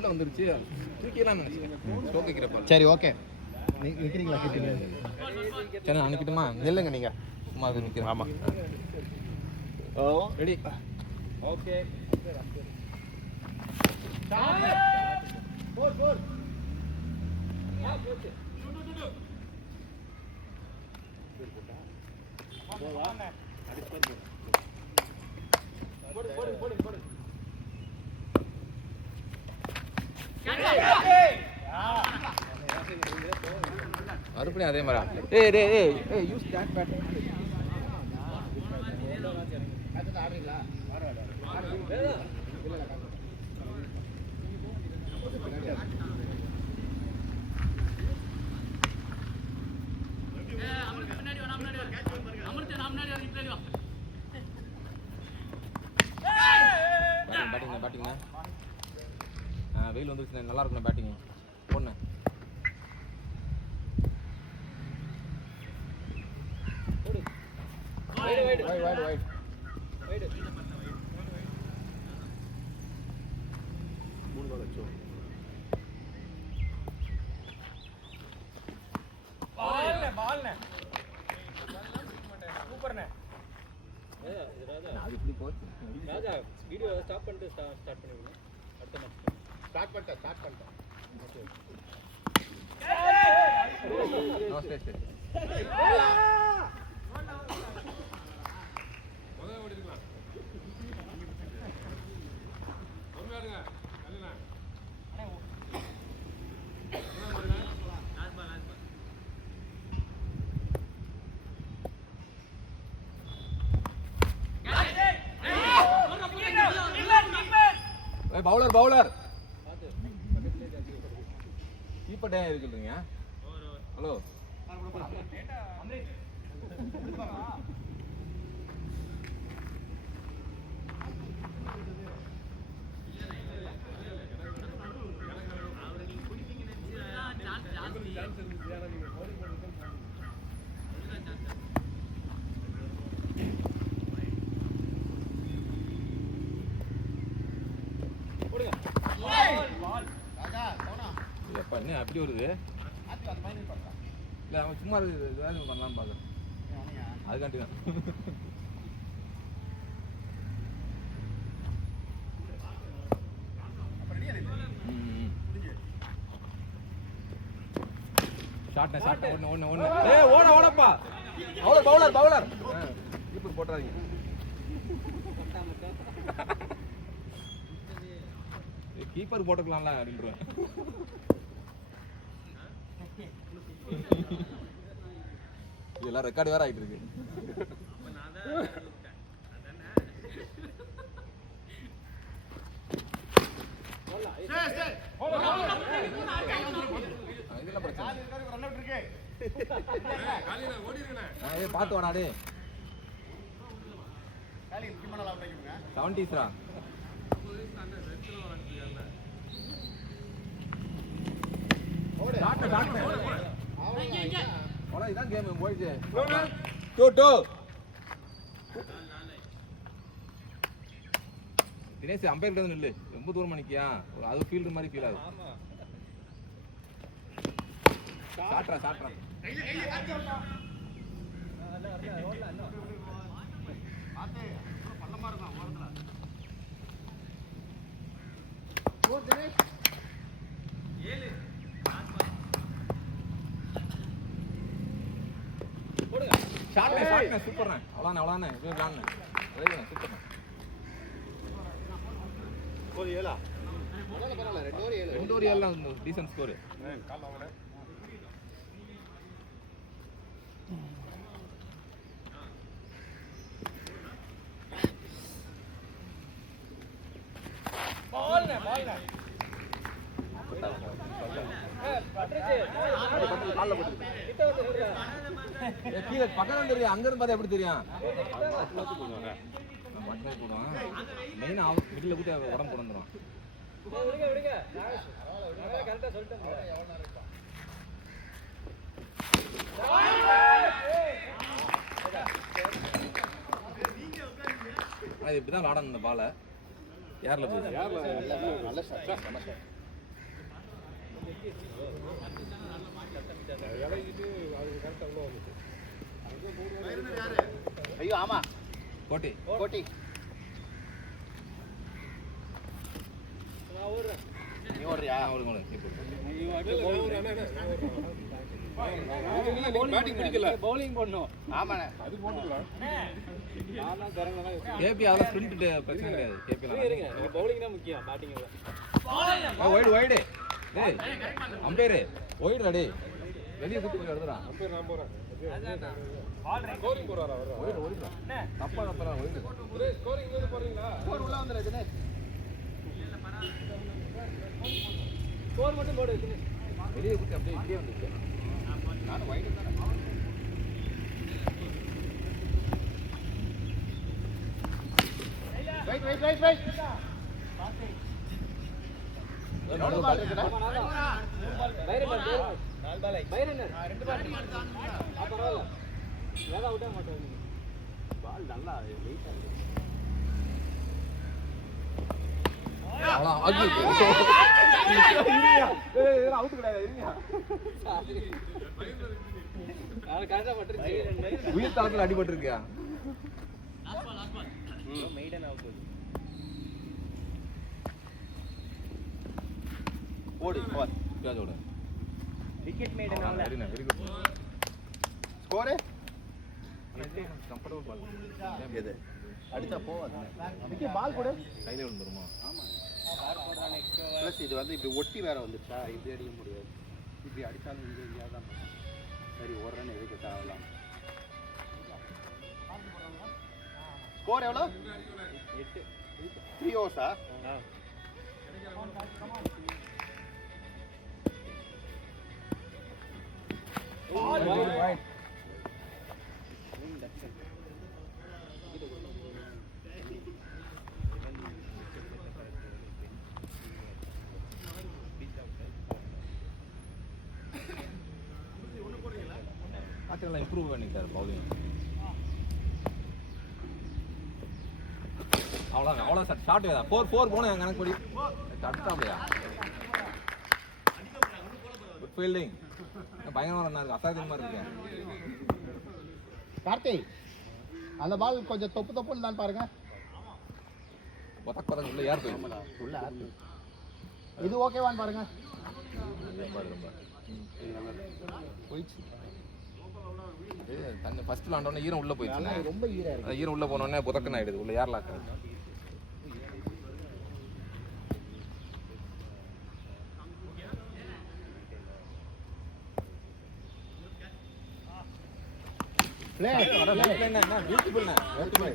உள்ள வந்துருச்சு தூக்கிடலாம் நினைச்சேன் ஸ்டோக் வைக்கிறப்ப. சரி ஓகே நிற்கிறீங்களா? சரி நான் நிற்கட்டுமா? இல்லைங்க நீங்கள் சும்மா அது நிற்கிறேன். ஆமாம். ஓ ரெடி ஓகே. மறுபடியும் அதே மாதிரி யூஸ் தட் பேட். பேட்டிங்க வெயில் வந்துருச்சு, நல்லா இருக்கணும் பேட்டிங் பொண்ணு. வீடியோ ஸ்டாப் பண்ணிட்டு ஸ்டார்ட் பண்ணிடுங்க. அடுத்த மேட்ச் ஸ்டார்ட் பண்ணிட்டேன். பவுலர் கீப்பர் டே இருக்குதுங்க. ஹலோ பண்ணு அப்படி வருது. இல்லை அவன் சும்மா வேலை பண்ணலாம் பார்க்குறேன், அதுக்காண்டி தான். ஷார்ட் ஒன்று ஓடப்பா. பவுலர் கீப்பர் போட்டுறாதீங்க. கீப்பர் போட்டுக்கலாம்ல அப்படின்றேன். இதெல்லாம் ரெக்கார்டு வேற ஆகிட்டு இருக்கு. பார்த்து வாடாடே 70s இதான் கேம் போயிடுச்சு. தினேஷ் அம்பையர் கிட்ட நில்லு, ரொம்ப தூரம் நிக்கியா, அது ஃபீல்டு மாதிரி ஃபீல் ஆகுது. சாட்றா ஷாட்னே சூப்பர்ண்ணே. அவ்வளோண்ணே இப்படி விளாட்னே சூப்பர்ண்ணே. ஒரு 7 2 ஓவர் 7 டீசன்ட் ஸ்கோரு. கீழே பக்கம் தெரியும், அங்க இருந்து பார்த்தா எப்படி தெரியும்? போடுவான் மெயினா மிடில் கூட்டி உடம்பு போடுந்துடும். ஆனால் இப்படிதான் விளாடணும். இந்த பாலை யாரில் போகுது? ஐயோ ஆமா கோட்டி கோட்டி நீ ஓடுறியா பவுலிங் பண்ணணும். ஆமாண்ணே கேபி அதெல்லாம் ஸ்பிரிண்ட் பிரச்சனை கிடையாது கேபி நீங்க பவுலிங் தான் முக்கியம், பேட்டிங் இல்ல. ஒயிடு ஒயிடு டேய் அம்பேரு ஒயிடுடா டேய் வெளியே குத்து போய் எடுத்துடா அம்பேர் நான் போறேன் ஸ்கோரிங் போறாரா அவர்? ஒயிடு ஒயிடுடா தப்பா தப்பா ஒயிடு ஸ்கோரிங் இங்க போறீங்களா? ஸ்கோர் உள்ள வந்துரு தினேஷ் ஸ்கோர் மட்டும் போடு தினேஷ். வெளியே குத்தி அப்படியே இப்படியே வந்துச்சு நான் வைட் தானே ரைட் ரைட் ரைட் ரைட் எவ்வளவு பால் இருக்குடா பைரன் நாலு பால் பைரன் ரெண்டு பால் பரவாயில்ல வேற அவுட்டே மாட்டோம். பால் நல்லா வெயிட்டா இருக்கு அவ்வளோ அது அவுட் கிடையாது இருங்க நான் கரெக்டா பட்டுருச்சு. உயிர் தாளத்தில் அடிபட்டு இருக்கியா மெய்டன் அவுட். ஓடு பால் கேஜோட விக்கெட் மெய்டன் ஆவல. Very nice very good score comfortable ball எது அடிச்சா போவாது அதுக்கு பால் கூட கையில விழுந்துருமா ஆமா ப்ளஸ் இது வந்து இப்படி ஒட்டி வேற வந்துச்சா இப்படி அடிக்க முடியாது இப்படி அடிச்சாலும் இங்கே எங்கேயாவது தான் பண்ணும். சரி ஒரு ரன் எதுக்கு தேவலாம் ஸ்கோர் எவ்வளோ 8 3 ஓவர்ஸா ஆட்டெல்லாம் இம்ப்ரூவ் பண்ணிட்டார் பவுலிங் அவ்வளோதான் அவ்வளோ சார் ஷார்ட் வேதா 4 போனேன் என் கணக்கு படி தடுத்தாப்லையா குட் ஃபீல்டிங் பயங்கரமாக ரன்னா இருக்கு அசாத்தியமாக இருக்கு கார்த்திக் அந்த பால் கொஞ்சம் தொப்பு தொப்புன்னு தான் பாருங்க பதக் உள்ள யார் போய் உள்ள இது ஓகேவான்னு பாருங்க போயிடுச்சு தண்ணி ஃபர்ஸ்ட் விளாண்டோன்னே ஈரம் உள்ள போயிடுச்சு ரொம்ப ஈரா இருக்கு ஈரம் உள்ள போனோடனே புதக்கன் ஆயிடுது உள்ள ஏர் லாக் பியூட்டிஃபுல்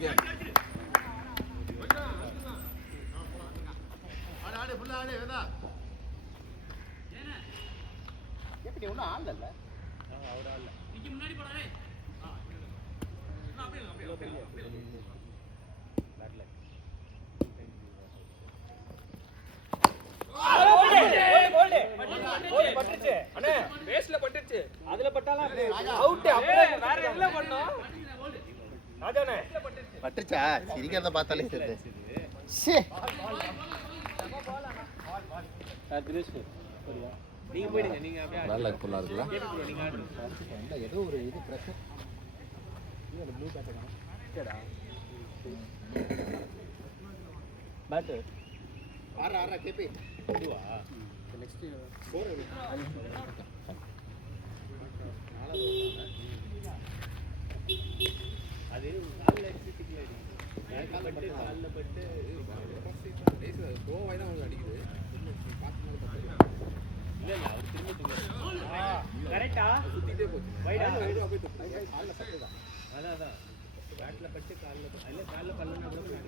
கேம் எப்படி ஒன்றும் ஆள் இல்லை அவர் ஆடல. அதுல பட்டாலாம் அவுட். அப்படியே வேற என்ன பண்ணோம் ராஜானே? பட்டுச்சா சிரிக்கிறத பார்த்தாலே தெரியுது தினேஷ் சரியா நீங்க போயிடுங்க. நீங்க அப்படியே வேலை ஃபுல்லாக இருக்குல்ல கேட்டு நீங்க ஆடுங்க. ஏதோ ஒரு இது பிரஷர் ப்ளூ பேட்டா பேட் ஆறா கேபி இதுவா நெக்ஸ்ட் ஸ்கோர் அது கால்ல எக்ஸிட்டிக்ல அடி கால்ல பட்டு கோவாய் தான் வந்து அடிக்குது இல்ல அவர் திரும்ப கரெக்ட்டா சுத்திட்டே போச்சு வைடா அப்படியே கால்ல பட்டுதான் அதான் பேட்ல பட்டு கால்ல பட்டு இல்ல கால்ல பல்லனா கூட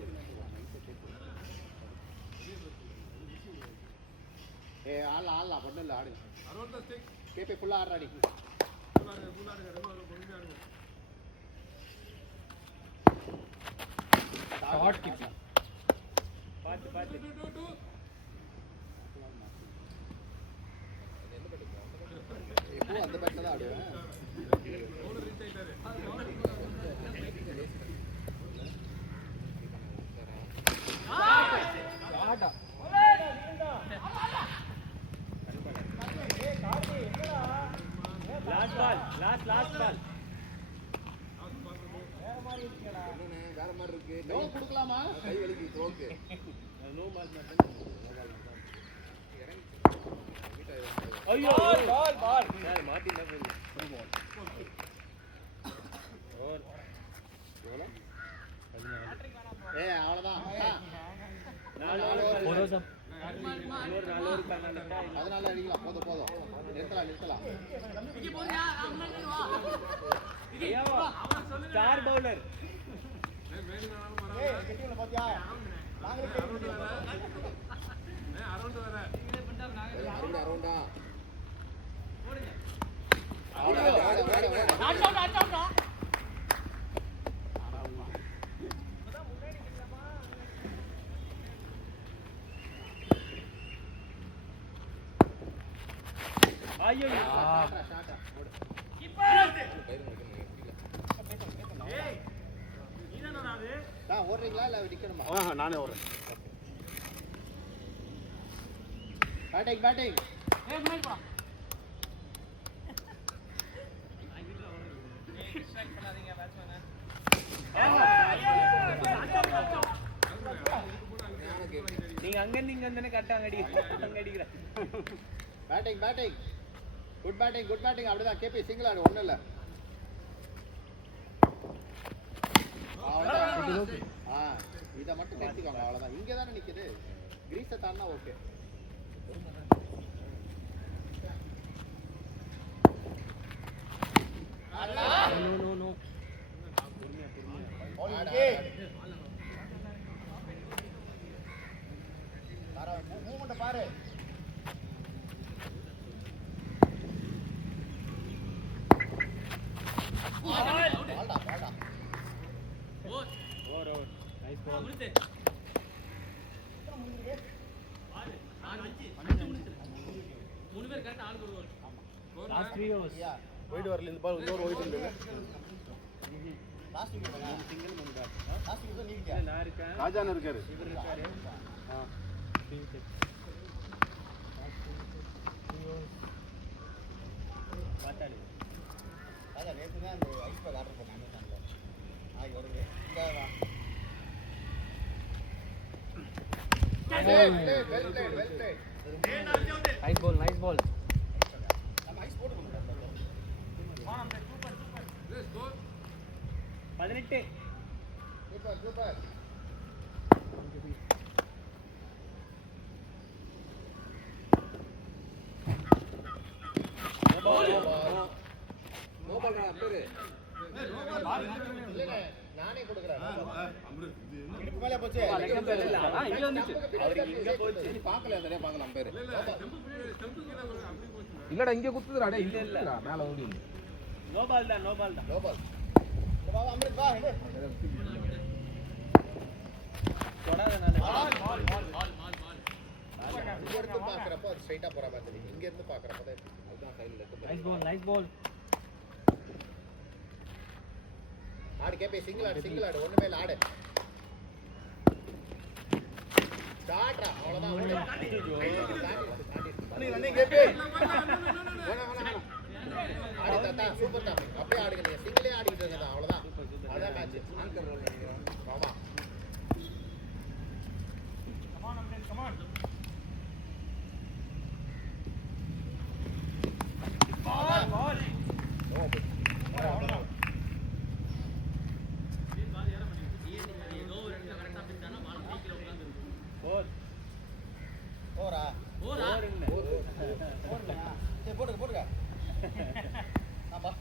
ஏ ஆடலாம் பண்ணல ஆடு கேபி ஃபுல்லா ஆடுறாடி ஷார்ட் கிப்பிங் பாத்து எப்போ அந்த பேட்ல தான் ஆடுவேன் லாஸ்ட் பால் என்னண்ணே வேற மாதிரி இருக்கு நோ கொடுக்கலாமா? கை வலிக்கு த்ரோக்கு நோ பால் மட்டும் ஐயோ பால் சார் மாட்டினா போய் பால் ஓவர் எவ்வளோ 16 ஏய் அவ்வளவுதான். 4 ஓவர் இன்னொரு 4 ஓவர் பண்ணானே அதனால அடிக்கலாம். போதும் நிறுத்தலாம். ஐயா ஸ்டார் பவுலர் அரௌண்டா ஐயோ ஓடுறீங்களா இல்ல நிக்கணுமா? நானே ஓடுறேன் பேட்டிங் நீங்க அங்க தானே கட்டாங்க அடிக்கிறேன் பேட்டிங் குட் பேட்டிங் அப்படிதான். கேபி சிங்கிள் ஆடு ஒண்ணும் இல்ல. இதை மட்டும் நிறுத்திக்கோங்க அவ்வளவுதான். இங்க தானே நிக்குது. கிரீஸை தாண்டா ஓகே. நோ மூமெண்ட் பாரு. பால்டா ஓவர் நைஸ் பால் மூணு பேர் correct all over last 3 overs white வரல இந்த பால் இன்னொரு ஒயிட் இருக்கு. லாஸ்ட் விக்கெட் சிங்கிள் மூணு பேட். லாஸ்ட் விக்கெட் நீங்க நான் இருக்கேன் ராஜான் இருக்காரு. இவர் இருக்காரு பாத்தாளி ராஜா நேத்து தான் அந்த ஐஸ் பேக் ஆர்டர் பண்ணாங்க அமேசான்ல. நாளைக்கு வருது. Well plate. நைஸ் பால் நம்ம ஐஸ் போட்டு கொடுங்க. 18 சூப்பர் பேரு நானே கொடுக்குறேன். இதுக்கு மேல போச்சு. இங்க வந்துச்சு அவருக்கு இங்க போச்சு பார்க்கல சரியா பார்க்கலாம் பேரு இல்லடா இங்க குத்துதுடா டேய் இங்க இல்லடா மேல ஓடி நோ பால் தான் நோ பால். பாபா அம்ரித் வா ஹெட். தொடாத நானே இங்க இருந்து பாக்குறப்ப அது ஸ்ட்ரைட்டா போற மாதிரி தெரியும். இங்க இருந்து பாக்குறப்ப தான் அதுதான் சைடுல நைஸ் பால் ஆடு கேபே சிங்கிள் ஆடு ஒண்ணுமே இல்ல ஆடு. ஸ்டார்ட்ரா அவ்வளவுதான். ரன்னிங் கேபே. வேணா ஆடு தாத்தா சூப்பர் தான். அப்படியே ஆடுங்க நீங்க சிங்கிளே ஆடிட்டு இருக்கீங்க அவ்வளவுதான். அதான் மேட்ச். ஆமா. போடுங்க ஆமா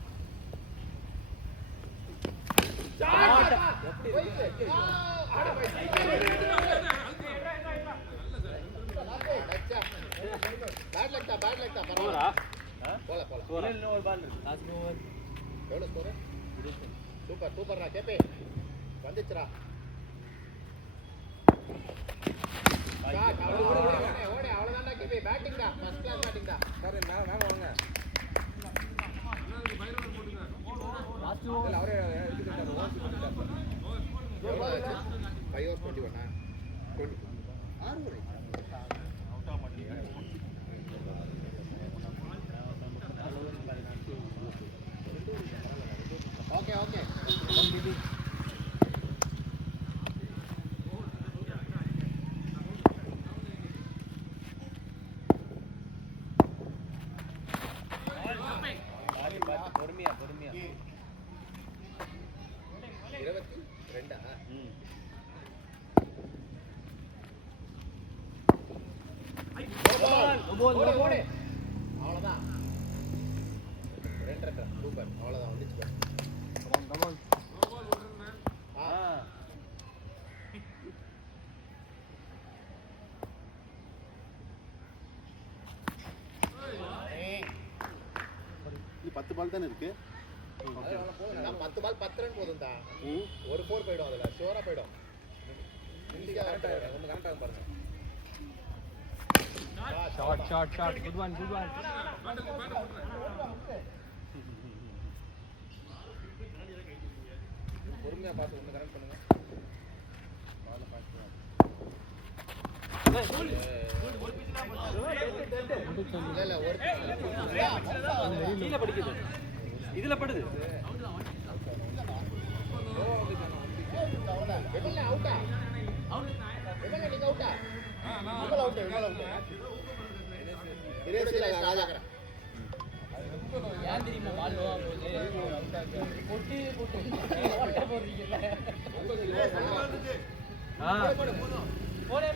பேட் லெக்டா பரவாயில்லை. போல இன்னொரு பால் இருக்கு லாஸ்ட் ஓவர் எவ்வளவு ஸ்கோர்? சூப்பர்ரா கேபே வந்துச்சுடா. ஓடு அவ்வளவுதான்டா கேபே. பேட்டிங் தான் ஃபர்ஸ்ட் கிளாஸ் பேட்டிங் தான். சார் மேல வாங்க லாஸ்ட் ஓவர் இல்ல அவரே இதுக்கு ஓசி பண்ணிட்டாரு 5 overs 21 20 6 ஓவர் அவுட் ஆக மாட்டேங்குது. ஓகே ஓகே பொறுமையா 22 அவ்வளோதான் 2 சூப்பர் அவ்வளோதான் வந்துச்சு இது 10 பால் தானே இருக்கு. 10 பால் 10 ரன் போதும் தான். ஒரு 4 போயிடும் அதுல ஷோரா போயிடும். இந்தியா ஒன்னு கரெக்ட்டா பாருங்க. ஷாட் குட் ஒன் பொறுமையா பார்த்து ஒன்னு கரெக்ட் பண்ணுங்க. இல்ல ஒரு கீழ படிக்குது. இதுல படுது. என்ன அவுட்டா? என்ன நீங்க அவுட்டா? உங்கள அவுட். இரேசில ராஜாகர. ஏன் தெரியுமா பால் லோவா போகுது? கொட்டி ஓட்ட போறீங்கல. போடே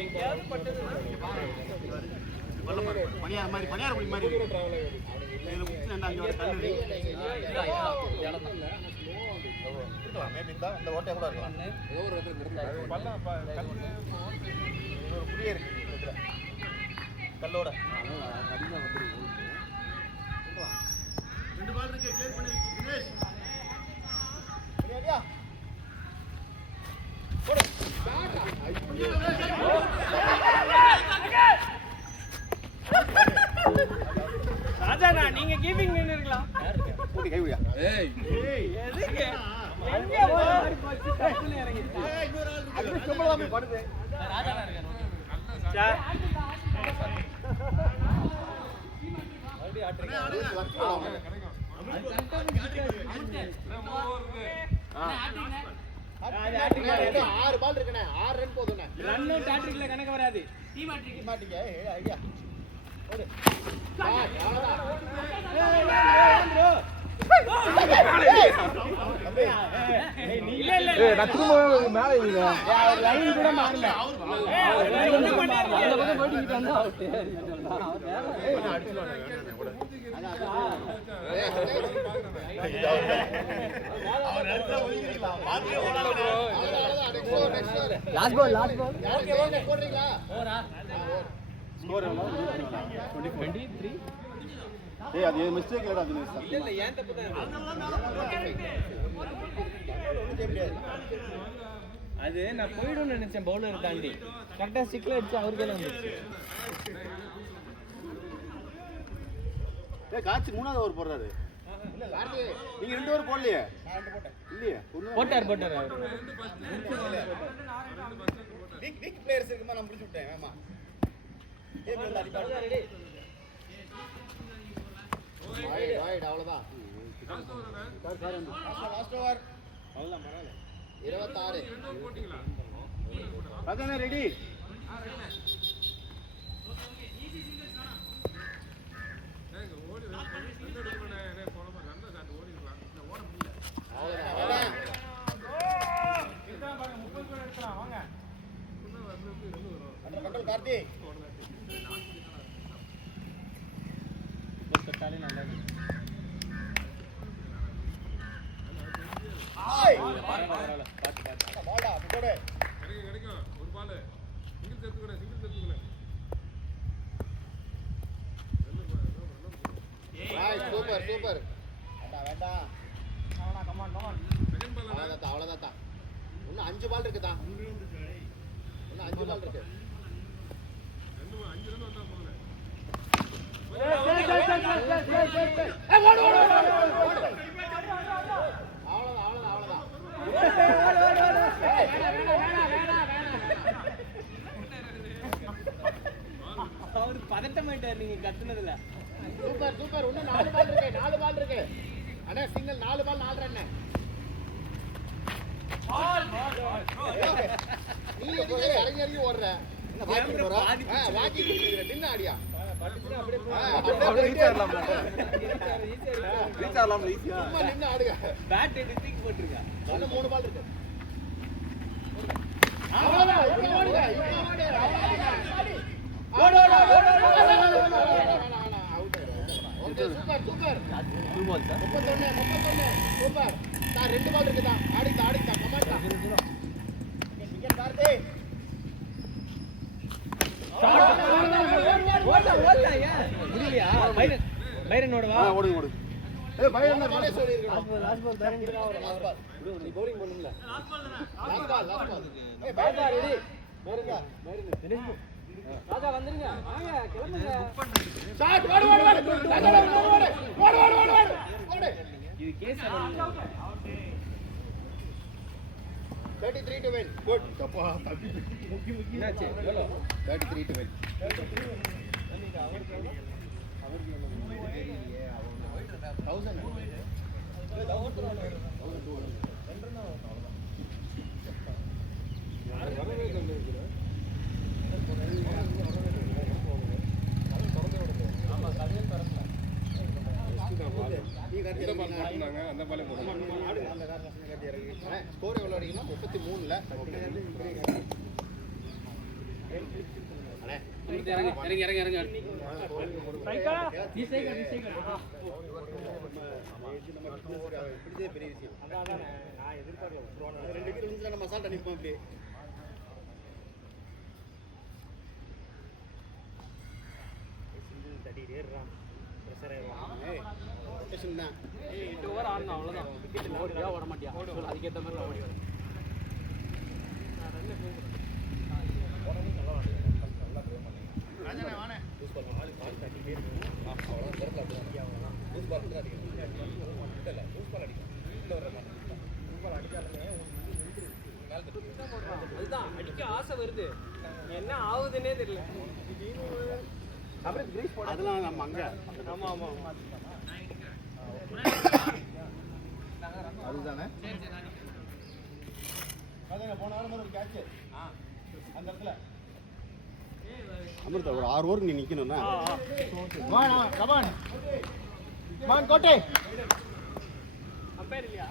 எங்கயாவது பட்டது பணியார புடி மாதிரி இதுல குச்சி ரெண்டு அங்க வர கல்லு இருக்கலாம். மேபி இந்த ஓட்டைய கூட இருக்கலாம். ஏதோ ஒரு இடத்துல நிறுத்தலாம். பல்ல ஒரு புடியே இருக்கு இதுல கல்லோட கடினா வந்து ரெண்டு பால் இருக்கு கிளியர் பண்ணி தினேஷ் ரெடியா போடு ராஜாண்ணா நீங்க கீப்பிங் நின்னுக்கலாம். போடி கை விடுயா. ஏய் எதுக்கு எங்க போய் டக்குல இறங்கிட்டா. இன்னொரு ஆள் இருக்கு. அது கம்பள தான் போய் படுது. ராஜாண்ணா இருக்காரு. சார் அப்படியே ஆட்றீங்க. அது 6 பால் இருக்குனே 6 ரன் போதுனே. ரன் டாட்ரிக்ல கணக்கு வராது. டீம் மாட்டீங்க ஐடியா. ஓடு. இல்ல நான் திரும்ப மேல இல்ல லைன் கூட மாறல. ஒண்ணு பண்ணாரு அந்த பக்கம் போடிக்கிட்டு வந்தா அவுட். அவர் நேரத்துல ஒதுங்கிடலாம். பாத்துட்டே ஓடாத. லாஸ்ட் பால் ஓகே போடுறீங்களா? ஓரா ஸ்கோர் எவ்வளவு? 23. ஏய் அது மிஸ்டேக் இல்லடா அது. இல்ல ஏன் தப்பு தான் அது. நான் போய்டும் நினைச்சேன் பவுலர் தாண்டி கரெக்டா ஸ்டிக்ல அடிச்சு அவருக்கு எல்லாம் வந்துச்சு. ஏய் காட்சி மூணாவது ஓவர் போடுறாரு. இல்ல கார்த்தி நீங்க 2 ஓவர் போடலையே. நான் 2 போட்டேன். இல்லையே. போட்டார் அவரு. வீக் பிளேயர்ஸ் இருக்குமா நான் முடிச்சு விட்டேன். ஆமா. ஏய் வந்து அடிப்பாரு. ரெடி. வைட் அவ்வளவுதான். Last over. அவ்வளவுதான் பரவாயில்ல. 26. அதானே ரெடி. அவ்வளவுதான். கண்ட்ரோல் கார்த்தி. தொட்டாலே நல்லா இருக்கு. ஏய் பரவாயில்ல பாத்து பால்டா போடு. கிடைக்கும் ஒரு பால் சிங்கிள் சேர்த்துக்கிறேன் ரைட் சூப்பர் வேண்டாம் அவ்வளவுதான். இன்னும் 5 பால் இருக்குதா? இன்னும் 5 பால் இருக்கு. 5 ரன் வந்தா போதும். அவ்வளவுதான். அவரு பதட்டமாயிட்டாரு நீங்க கத்துனதுல. சூப்பர் இன்னும் 4 பால் இருக்கு. அண்ணா சிங்கிள் 4 பால் 4 ரன் நீ எதுக்கு இறங்கி ஓடுற வாக்கி நின்று ஆடியா நின்று ஆடுங்க பேட் எடுத்து தூக்கி போட்டுருங்க 3 பால் இருக்கு அவ்வளவுதான் ஓடுங்க சூப்பர் சூப்பர் 31 சூப்பர் சார் 2 பால் இருக்குதா ஆடிக்கா கமாண்டா விக்கெட் கார்த்தி ஓடா ஏன் புரியலையா பைரன் ஓடுவா ஓடு ஏய் பைரன் பாலே சொல்லிருக்கேன் லாஸ்ட் பால் பைரன் கிட்ட லாஸ்ட் பால் நீ பவுலிங் பண்ணும்ல லாஸ்ட் பால் ஏய் பைரன் ரெடி பைரன் தினேஷ் ராஜா வந்துருங்க வாங்க கிளம்புங்க ஷாட் ஓடு இது கேஸ் 33 to win good தப்பா தப்பி என்னாச்சு எவ்வளோ 33 to win அந்த பாலே போடுங்க ஸ்கோர் எவ்வளோ அடிக்குமா 33ல இறங்க பெரிய விஷயம் நான் எதிர்பார்க்கல 2 கிலோமீட்டர் நம்ம மசாலா நிற்போம் இப்படி தடி ஏறுறான் பிரஷர் ஏறுறான் ரொட்டேஷன் தான் 8 ஓவர் ஆடணும் அவ்வளோதான் விக்கெட் ஓடியா ஓட மாட்டியா அதுக்கேற்ற மாதிரி ஓடி வரும் அதுதான் அடிக்க ஆசை வருது என்ன ஆகுதுன்னே தெரியல அதெல்லாம் நம்ம அங்க ஆமா அதுதானே போனாலும் ஒரு கேட்ச் அந்த இடத்துல அமிர்தா ஒரு 6 ஓவருக்கு நீ நிக்கணும்னா கமான் கோட்டை அம்பையர் இல்லையா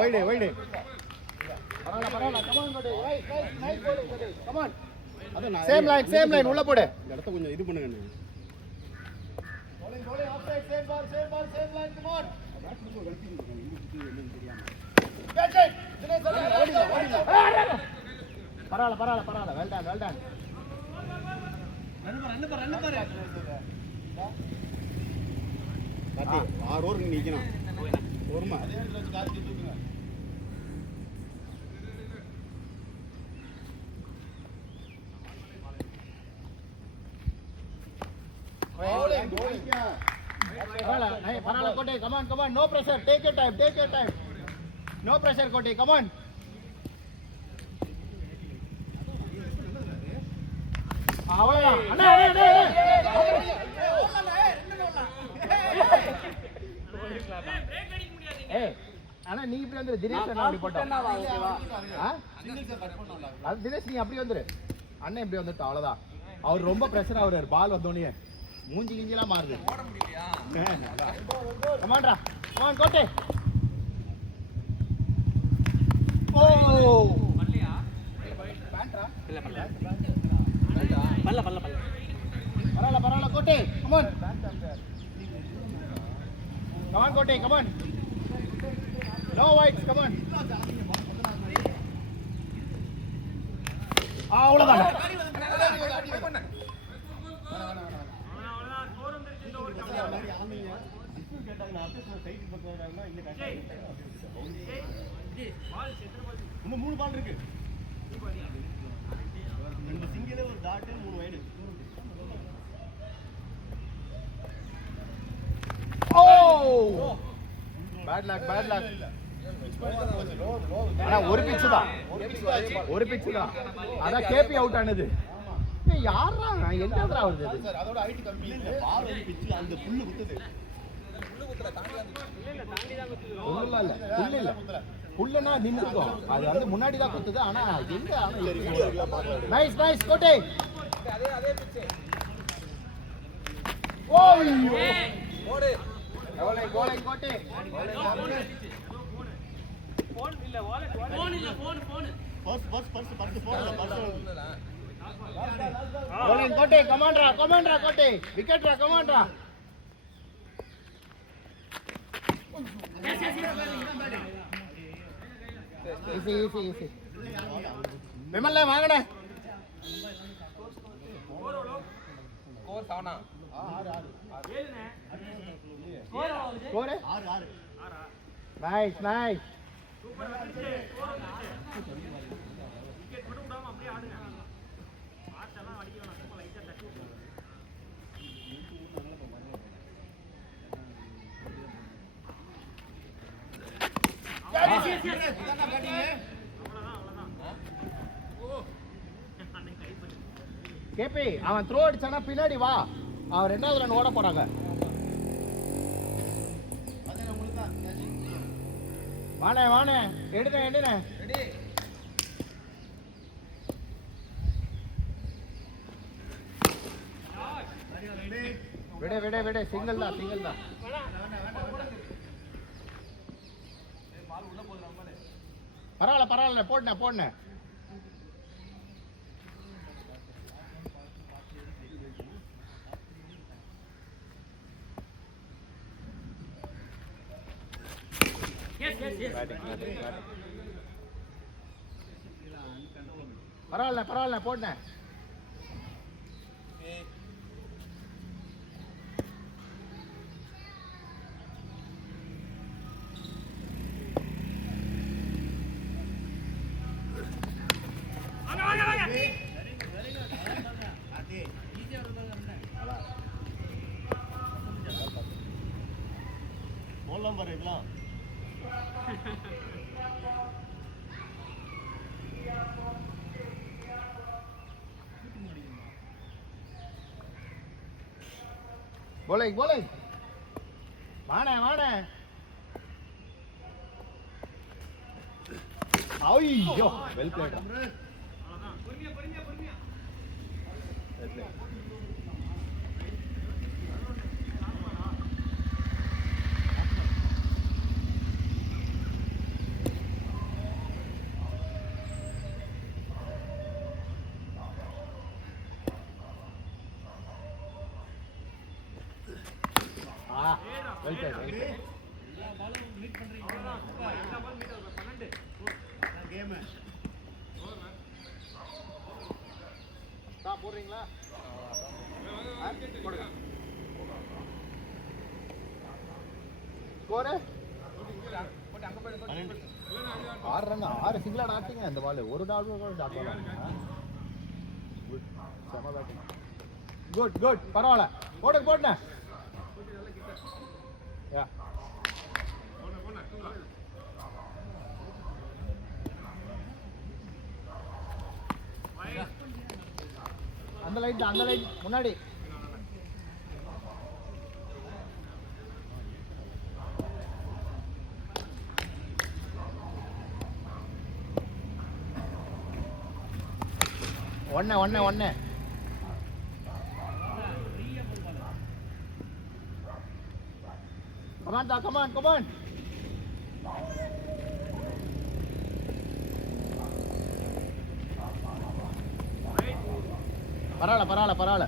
வர வைடு பரவாயில்ல கமான் கோட்டை நைஸ் கோட்டை கமான் சேம் லைன் உள்ள போடு இந்த இடத்த கொஞ்சம் இது பண்ணுங்க bowling offside same line come on catch it பரவாயில்ல well done ரன் பாரு பாத்தி 6 ஓவர் நீ நிக்கணும் ஒருமா அதே இடத்துல வச்சு கார்த்தி தூக்குங்க bowling Parala Kote, come on, no pressure, take your time. No pressure, Kote, come on. நீ இப்படி வந்துரு தினேஷ் அப்படி போட்டா தினேஷ் நீ அப்படி வந்துரு அண்ணன் இப்படி வந்துட்டு அவ்வளவுதான் அவர் ரொம்ப பிரஷர் ஆகுறாரு பால் வந்தோடனே மூஞ்சி கிஞ்சிலாம் மாறுது ஓட முடியலையா கமான்டா கமான் கோட்டை ஓ பல்லையா பேண்ட்ரா இல்ல பல்ல பரவாயில்ல கோட்டை கமான் கோட்டை கமான் நோ வைட்ஸ் கமான் அவ்வளவுதான் இன்னும் 3 பால் இருக்கு 2 சிங்கிள் ஒரு டாட் 3 வைடு ஓ பேட் லக் ஆனா ஒரு பிச்சு தான், ஒரு பிச்சு தான். அதான் கேபி அவுட் ஆனது. யாரா எங்கடா வருது அது? சார் அதோட ஹைட் கம்மி இல்ல, பால் வந்து பிச்சு அந்த புல்லு குத்துது. ஒண்ணுல இல்ல, புல்லு இல்ல. புல்லுனா நின்னுக்கும். அது வந்து முன்னாடி தான் குத்துது. ஆனா எங்க நைஸ் நைஸ் கோட்டை. அதே பிச்சு ஓய் ஓடு கோலை கோலை கோட்டை. பர்ஸ் போடல கோலை கோட்டை. கமாண்டரா கமாண்டரா கோட்டை. விக்கெட்ரா கமாண்டரா. ஈஸி விமல்ல வாங்கடா. Score 7 score 6 nice nice. கேபி அவன் த்ரோ அடிச்சானா பின்னாடி வா. அவன் ரெண்டாவது ரன் ஓட போறாங்க. வானே வானே எடுனே எடுனே. ரெடி விட விட விட. சிங்கிள் தான் சிங்கிள் தான். பரவாயில்ல பரவாயில்ல போடுனே போடுனே. பரவாயில்ல பரவாயில்ல போடுனே. போலாம் பாரு இதெல்லாம். bowling bowling. வானே வானே. ஐயோ well played. Well played well played. போடுறீங்களா? Score 6 run. 6 சிங்கிள் ஆட்டிங்க அந்த பால். ஒரு டால் டாட் பால். குட் செம பேட்டிங். குட் குட் பரவாயில்ல. போடு போடுனே. யா அந்த லைட் அந்த லைட் முன்னாடி. ஒண்ணே ஒண்ணே ஒண்ணே. கமான் டா கமான் கமான். பரவாயில்ல பரவாயில்ல பரவாயில்ல.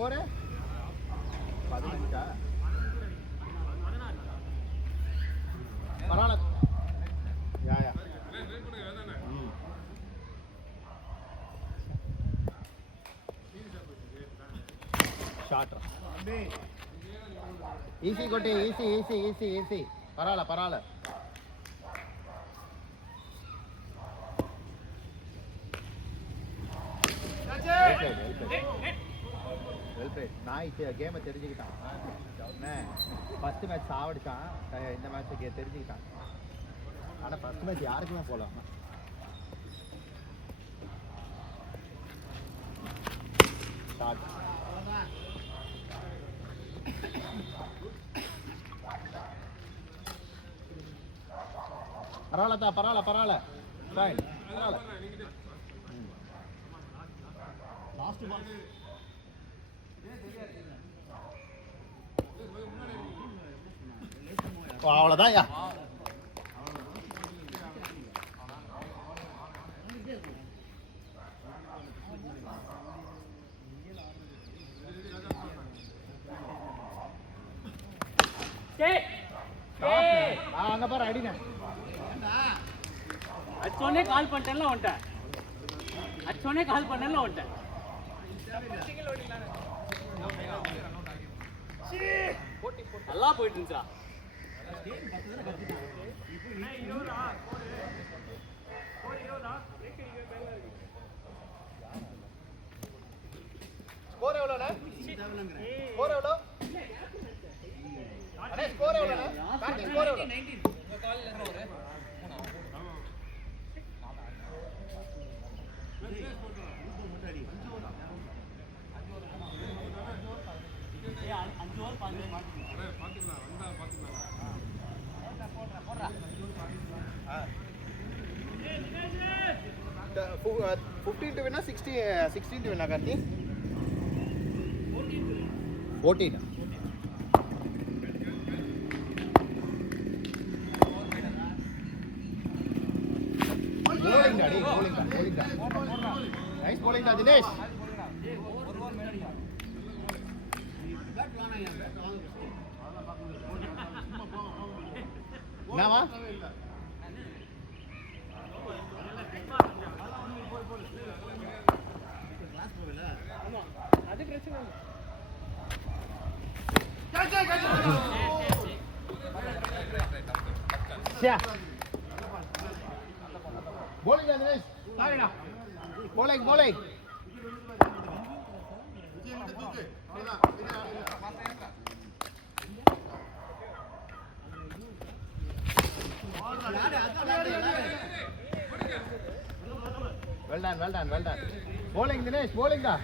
போறே 15 பரவாயில்ல. யா யா ஷாட் ஈஸி கொட்டி ஈஸி ஈஸி ஈஸி ஈஸி பரவாயில்ல பரவாயில்ல நான் கேமை தெரிஞ்சுக்கிட்டான் ஃபர்ஸ்ட் மேட்ச் சாவடிச்சான் இந்த மேட்ச் தெரிஞ்சுக்கிட்டான் ஆனால் ஃபர்ஸ்ட் மேட்ச் யாருக்குமே போகலாம் ஷாட் பரவாயில்லத்தா பரவாயில்ல ஃபைன் பரவாயில்ல லாஸ்ட் பால் அவ்வளோதான் யா அங்க பாரு அடினே அச்சோனே கால் பண்ணிட்டேன்ல வந்துட்டேன் அச்சோனே கால் பண்ணல வந்துட்டேன் நல்லா போயிட்டு இருந்துச்சா ஸ்கோர் எவ்வளோண்ணே ஸ்கோர் எவ்வளோ அண்ணே ஸ்கோர் எவ்வளோண்ணே பேட்டிங் ஸ்கோர் எவ்வளோ $15 to win or 16 to win, Karthi? 14. Bowling, Daddy. Bowling. Nice bowling, Dinesh. Nava? Yeah. Bowling, Dinesh. Bowling. Well done. Bowling, Dinesh. Bowling da.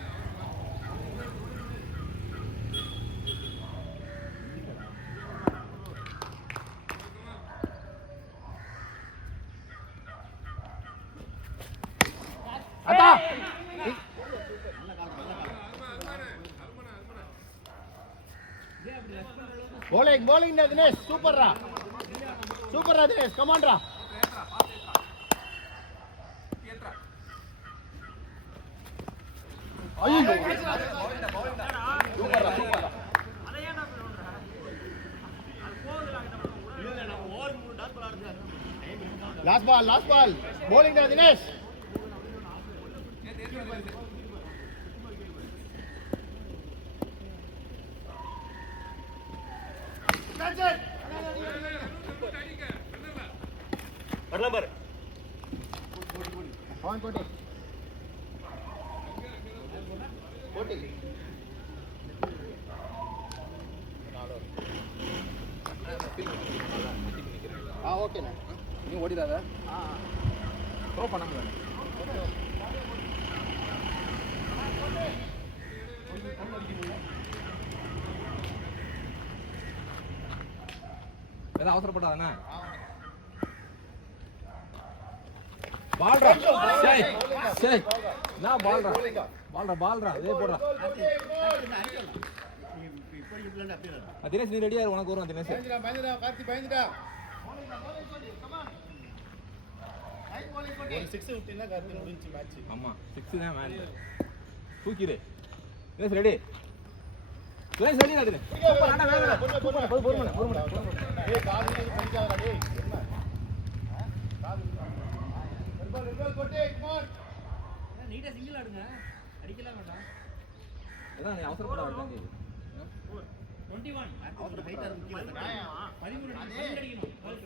Ata. Bowling da Dinesh. Super ra Dinesh. Come on ra. Last ball. Bowling there, Dinesh. That's it. What number? On 40. Okay na. You ஓடிடாத. Throw பண்ண முடியாது. ஏதா அவசரப்படாதண்ணா. பால்ரா. சரி. நான் பால்ரா. இதே போடுறா. தினேஷ் நீ ரெடியா உனக்கு வரும் தினேஷ். பயந்துடா கார்த்தி பயந்துடா. 6 விட்டீங்கன்னா கார்த்தி முடிஞ்சு மேட்ச். ஆமா 6 தான் மேட்ச். தூக்கிடு. தினேஷ் ரெடி. தினேஷ் ரெடி காதுல. அண்ணா வேகடா. பொறுமண. ஏய் காதுல பஞ்சாதடா டேய். என்ன? ரிபல் கொட்டே கம் ஆன். நீட்டா சிங்கிள் ஆடுங்க. அடிக்கலாம் வேண்டாம். அதான் நீ அவசரப்படாத.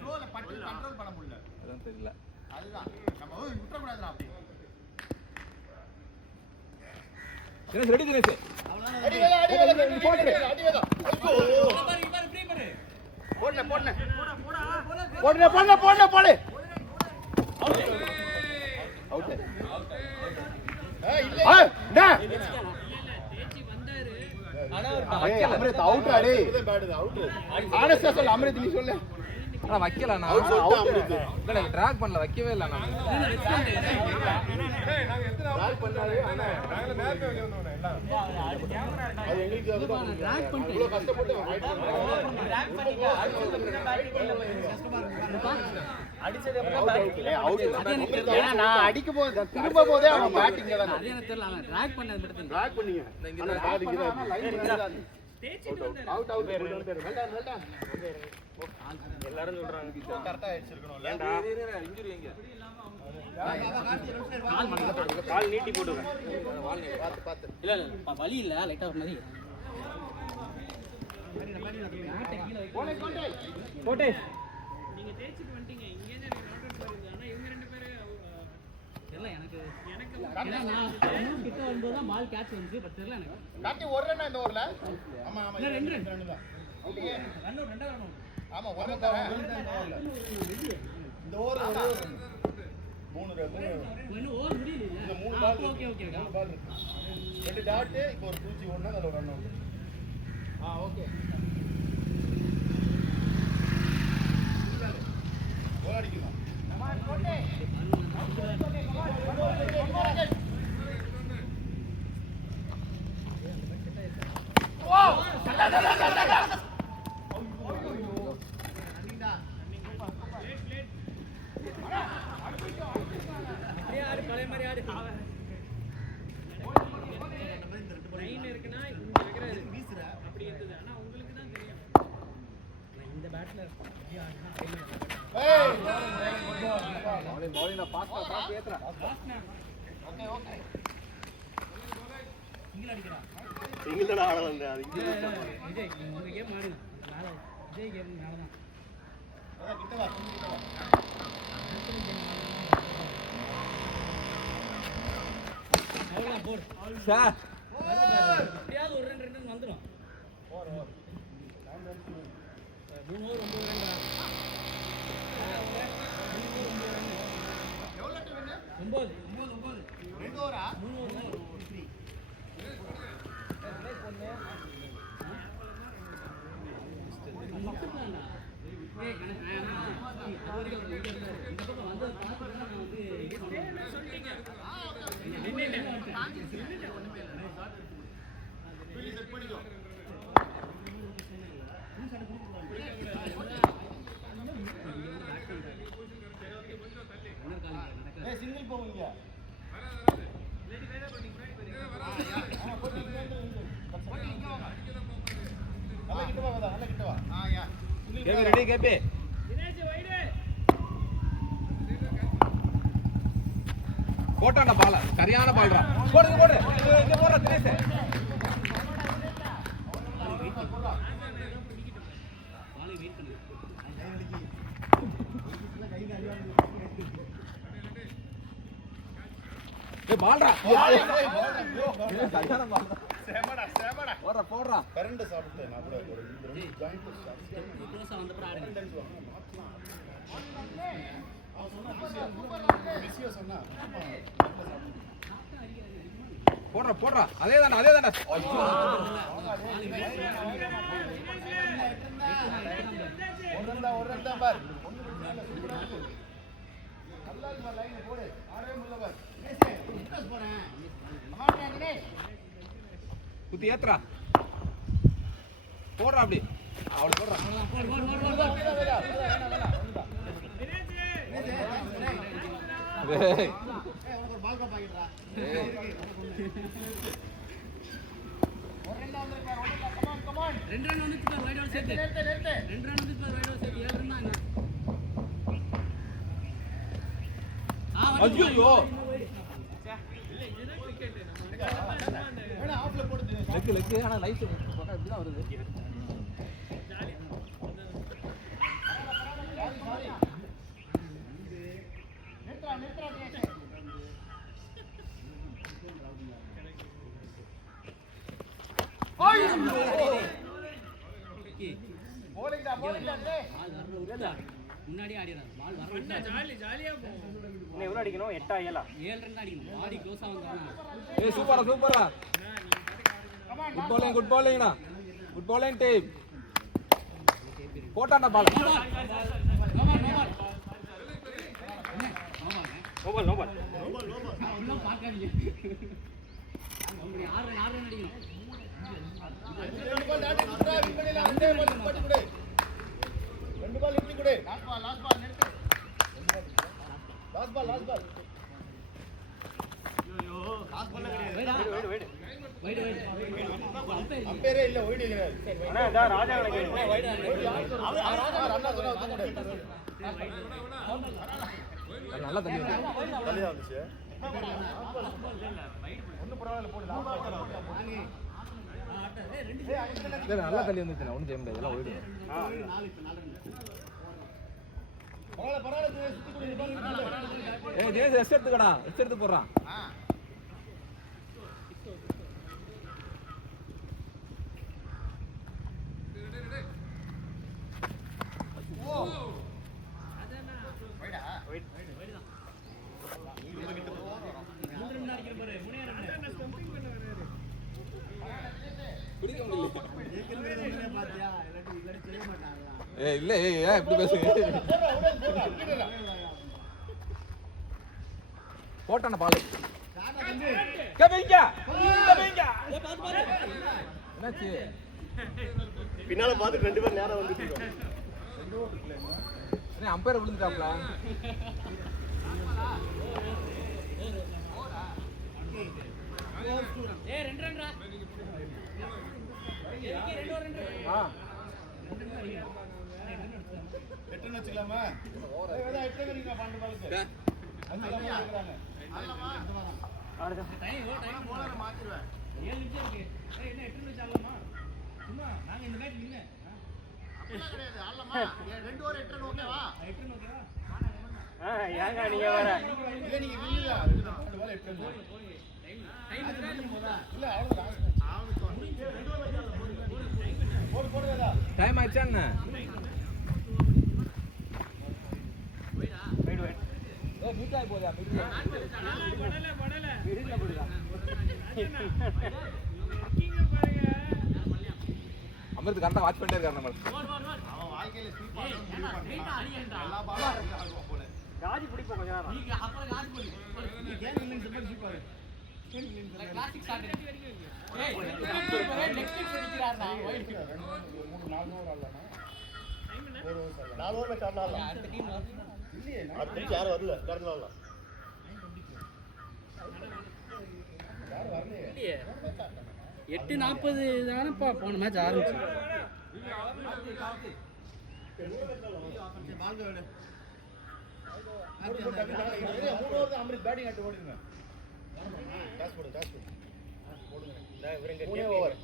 ஃப்ளோல பட்டு கண்ட்ரோல் பண்ண முடியல. அதான் தெரியல. அதுதான் நம்ம விட்டுற கூடாதுடா அப்படி. தினேஷ் ரெடி தினேஷ். அடி வேல போடு. அடி வேல. போடு. போடு. அவுட். ஏய் இல்ல. டா. ஏய் அம்ரித் அவுட் அடி. அவுட். ஆனஸ்டா சொல்ல அம்ரித் நீ சொல்லு. ஆனா வைக்கல நான். இல்ல டிராக் பண்ணல வைக்கவே இல்ல நான். நாங்க எத்தனை டிராக் பண்ணாரு அண்ணா நாங்க நேரமே வெளிய வந்தோம் எல்லாம் அது எங்களுக்கு அது டிராக் பண்ணி இவ்வளவு கஷ்டப்பட்டு ஃபைட் பண்ணோம் டிராக் பண்ணிங்க அடிச்சதே அவுட். ஏனா நான் அடிக்கும் போது திரும்ப போதே அவன் பேட்டிங்ல தான். அது எனக்கு தெரியல அவன் டிராக் பண்ணது மட்டும் டிராக் பண்ணீங்க ஆனா பேட்டிங் தான் அவுட் வெல்டன் எல்லாரும் சொல்றாங்க கரெக்ட்டா அடிச்சிருக்கணும்ல. இன்ஜூரி எங்க? கால் நீட்டி போடுங்க பாத்து இல்ல வலி இல்ல லைட்டா ஒரு மாதிரி போட்டே நீங்க தேய்ச்சிட்டு வந்துட்டீங்க இங்க இருந்து நோட் பண்ணுங்க ஆனா இவங்க ரெண்டு பேரும் தெரியல எனக்கு நான் கிட்ட வரும்போது தான் பால் கேட்ச் வந்துச்சு பட் தெரியல எனக்கு காட்டி ஒரு ரன் இந்த ஓவர்ல. ஆமா இல்ல ரெண்டு ரன் தான். ரன் அவுட் ரெண்டா ரன் ஆமா ஒரு ரன் தான் இந்த ஓவர்ல. இந்த ஓவர் ஒரு ரன். மூணு இன்னும் ஓவர் முடியல இந்த மூணு பால் ஓகே ஓகே மூணு பால் இருக்கு. ரெண்டு டாட் இப்போ ஒரு பூச்சி ஓடுனா அதுல ஒரு ரன் அவுட். ஓகே. கோல் அடிக்கணும். கோட்டே. யாரு பழைய மாதிரி யாரு லைன் இருக்குனா இங்க இருக்கிறது வீசுற அப்படி இருந்தது ஆனா உங்களுக்கு தான் தெரியும் இந்த பேட்ல ஏய் பவுலிங் பாஸ்டா ஏத்துறா. ஓகே சிங்கிள் அடிக்கறா சிங்கிள் ஆட வந்தேன் அது விஜய் உங்க கேம் ஆடுங்க மேல விஜய் கேம் மேல தான் கிட்ட வா. அவ்வளவுதான் போர் சார் எப்படியாவது ஒரு ரன் ரெண்டு ரன் வந்துடும் மூணு ஓவர் 9 ரன் எவ்வளவு டு வின்? 9 ரெண்டு ஓவரா? மூணு ஓவர் சிங்கிள் போவீங்க. நல்ல கிட்ட வா. யா. KB ready KB. போட்டான்டா பால சரியான பால்டா. போடு இங்க போடுற தினேஷ். ஏய் பால்டா. சரியான பால்டா. சேமடா. போடுறா. கரண்ட் சாப்பிட்டு நான் கூட ஒரு ஜாயிண்ட் க்ளோஸா வந்த அப்புறம் ஆடுங்க விஷயம் சொன்னா போடுறா அதேதான்டா ஒரு ரன் தான் பார். நல்லா இருக்கு லைன் போடு. ஆடவே முடியல பார். போறேன். அம்மா குத்தி ஏத்துறா. போடுறா அப்படி. அவள போடுறா. டேய் உனக்கு ஒரு பால் பாக்கெட்ரா. ஒரு ரன் வந்து பார். கமான். 2 ரன் வந்துச்சு பார் வைட் அவுட் சேர்த்து நிறுத்து. 2 ரன் வந்துச்சு பார் வைட் அவுட் சேர்த்து 7 ரன் தான் ஐயோ வேணா ஆஃப்ல போடுது. லெக் ஆனா லைட் பார்த்தா இப்படி தான் வருது. முன்னாடியே ஆடிறாரு பால் வர ஜாலியா போகும். இன்னும் எவ்வளோ அடிக்கணும்? 8 7 7 ரன் அடிக்கணும் பாடி க்ளோஸ் ஆகுங்க ஏய் சூப்பரா good bowling good bowling team போட்டான்டா பால் நோ பால் இன்னும் பார்க்காதீங்க அவங்க 6 ரன் அடிக்கணும் ரெண்டு பால் இப்படி கொடு. லாஸ்ட் பால் நிறுத்து. லாஸ்ட் பால் வைடு அம்பேரே இல்ல, ஓடி இருக்கிறார். அண்ணா இதா ராஜா எனக்கு அண்ணா சொன்னா நல்லா தள்ளி தள்ளிதான் வந்துச்சு. நல்லா தள்ளி வந்துச்சு ஒன்றும் செய்ய முடியாது எல்லாம் ஓடிடும் பரவாயில்ல சுத்தி கொடு. ஏய் ஜெயஸ் ரெஸ்ட் எடுத்துக்கடா ரெஸ்ட் எடுத்து போடுறான் ஏய் இல்ல ஏன் இப்படி பேசுங்க போட்டான பால் என்னாச்சு பின்னால பார்த்து 2 பேர் நேரா வந்துட்டு இருக்கோம். அம்பையர் விழுந்துட்டாப்ல ஏய் 2 ரன்டா எட்டுன்னு வச்சுக்கலாமா? ஏதா எட்டு வரீங்க 12 பாலுக்கு. டைம் போலற மாத்திடுவேன் 7 நிமிஷம் இருக்கு ஏய் என்ன 8 நிமிஷம் ஆகலாமா சும்மா நாங்க இந்த மேட்ச் நின்னு அப்படிலாம் கிடையாது. ஆளமா 2 ஓவர் 8 ரன் ஓகேவா? 8 ரன் ஓகேவா ஏங்க நீங்க வேற இல்ல நீங்க வின்னுங்க. 2 பால் 8 ரன். டைம் போதா இல்ல அவ்வளவுதான். போடு ஏதா. டைம் ஆயிடுச்சா என்ன ஏய் மீட்டாய் போதா அமிர்த் கரெக்டா வாட்ச் பண்ணிட்டே இருக்காரு நம்ம அவன் வாழ்க்கையில ஸ்வீப் பண்ண எல்லா பாலும் ஆடுவான் போல. ராஜி பிடிப்போம் கொஞ்ச நேரம். நீங்க அப்புறம் யார் போறீங்க நீ கேம் இல்லன்னு சொல்லி ஸ்வீப் பாரு. கிளாசிக் ஸ்டார்ட் ஏய் நெக்ஸ்ட் அடிக்கிறாரா வைட் 4 ஓவர் ஆடலாமா? 4 ஓவர் மேட்ச் ஆடலாம். அடுத்த டீம் இல்லையே அடுத்து யாரும் வரல. கடந்து வரலாம். யாரும் வரலையே. இல்லையே 8:40 தானப்பா போன மேட்ச் ஆரம்பிச்சு மூணு ஓவர் தான் அமிர்த் பேட்டிங் ஆட்டு ஓடிடுங்க. டாஸ் போடு. 3 ஓவர்.